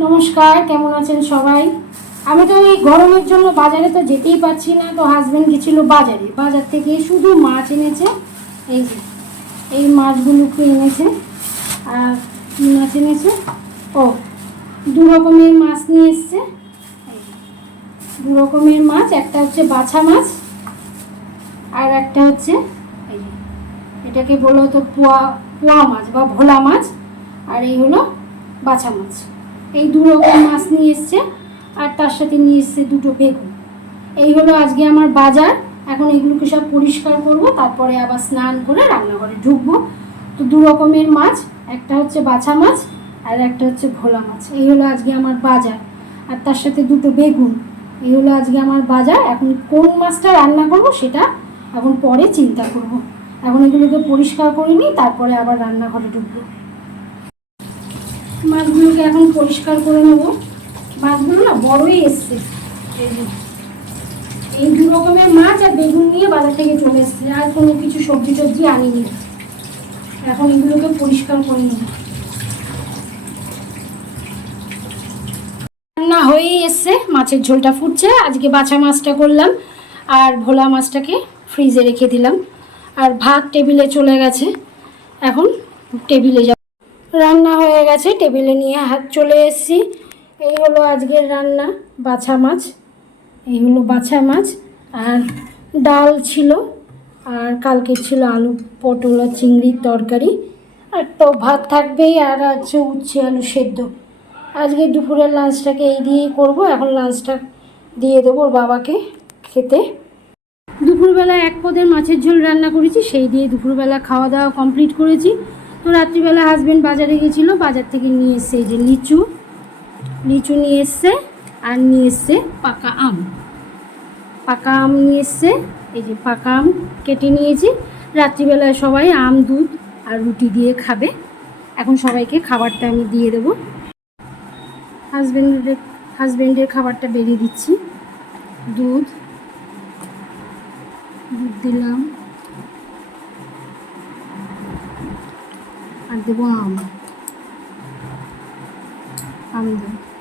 নমস্কার, কেমন আছেন সবাই? আমি তো এই গরমের জন্য বাজারে তো যেতেই পারছি না, তো হাজব্যান্ড গেছিল বাজারে, বাজার থেকে শুধু মাছ এনেছে। এই যে এই মাছগুলোকে এনেছে। আর কী মাছ এনেছে? ও, দু রকমের মাছ নিয়ে এসছে। দু রকমের মাছ, একটা হচ্ছে বাছা মাছ আর একটা হচ্ছে এই যে এটাকে বলা হতো পোয়া পোয়া মাছ বা ভোলা মাছ, আর এই হলো বাছা মাছ। এই দু রকম মাছ নিয়ে এসছে, আর তার সাথে নিয়ে এসছে দুটো বেগুন। এই হলো আজকে আমার বাজার। এখন এগুলোকে সব পরিষ্কার করব, তারপরে আবার স্নান করে রান্নাঘরে ঢুকবো। তো দু রকমের মাছ, একটা হচ্ছে বাছা মাছ আর একটা হচ্ছে ভোলা মাছ। এই হলো আজকে আমার বাজার, আর তার সাথে দুটো বেগুন। এই হলো আজকে আমার বাজার। এখন কোন মাছটা রান্না করব সেটা এখন পরে চিন্তা করব। এখন এগুলোকে পরিষ্কার করে নিই, তারপরে আবার রান্নাঘরে ঢুকবো। মাছগুলোকে এখন পরিষ্কার করে নেব। মাছগুলো না বড়ই এসছে। এই দু রকমের মাছ আর বেগুন নিয়ে বাজার থেকে চলে এসছে, আর কোনো কিছু সবজি টবজি আনিনি। এখন এগুলোকে পরিষ্কার করে নেব। রান্না হয়েই এসছে, মাছের ঝোলটা ফুটছে। আজকে বাছা মাছটা করলাম আর ভোলা মাছটাকে ফ্রিজে রেখে দিলাম। আর ভাত টেবিলে চলে গেছে, এখন টেবিলে যাব। রান্না হয়ে গেছে, টেবিলে নিয়ে হাত চলে এসেছি। এই হলো আজকের রান্না, বাছা মাছ। এই হলো বাছা মাছ, আর ডাল ছিল, আর কালকে ছিল আলু পটল আর চিংড়ির তরকারি। আর তো ভাত থাকবেই, আর আছে উচ্ছে আলু সেদ্ধ। আজকে দুপুরের লাঞ্চটাকে এই দিয়েই করব। এখন লাঞ্চটা দিয়ে দেবো ওর বাবাকে খেতে। দুপুরবেলা এক পদের মাছের ঝোল রান্না করেছি, সেই দিয়ে দুপুরবেলা খাওয়া দাওয়া কমপ্লিট করেছি। তো রাত্রিবেলা হাজব্যান্ড বাজারে গেছিলো, বাজার থেকে নিয়ে এসছে এই যে লিচু নিয়ে এসছে, আর নিয়ে এসছে পাকা আম। পাকা আম নিয়ে এসছে, এই যে পাকা আম কেটে নিয়েছি। রাত্রিবেলায় সবাই আম দুধ আর রুটি দিয়ে খাবে। এখন সবাইকে খাবারটা আমি দিয়ে দেবো। হাজব্যান্ডের খাবারটা বেরিয়ে দিচ্ছি। দুধ দিলাম, আর দেবো আম দেবো।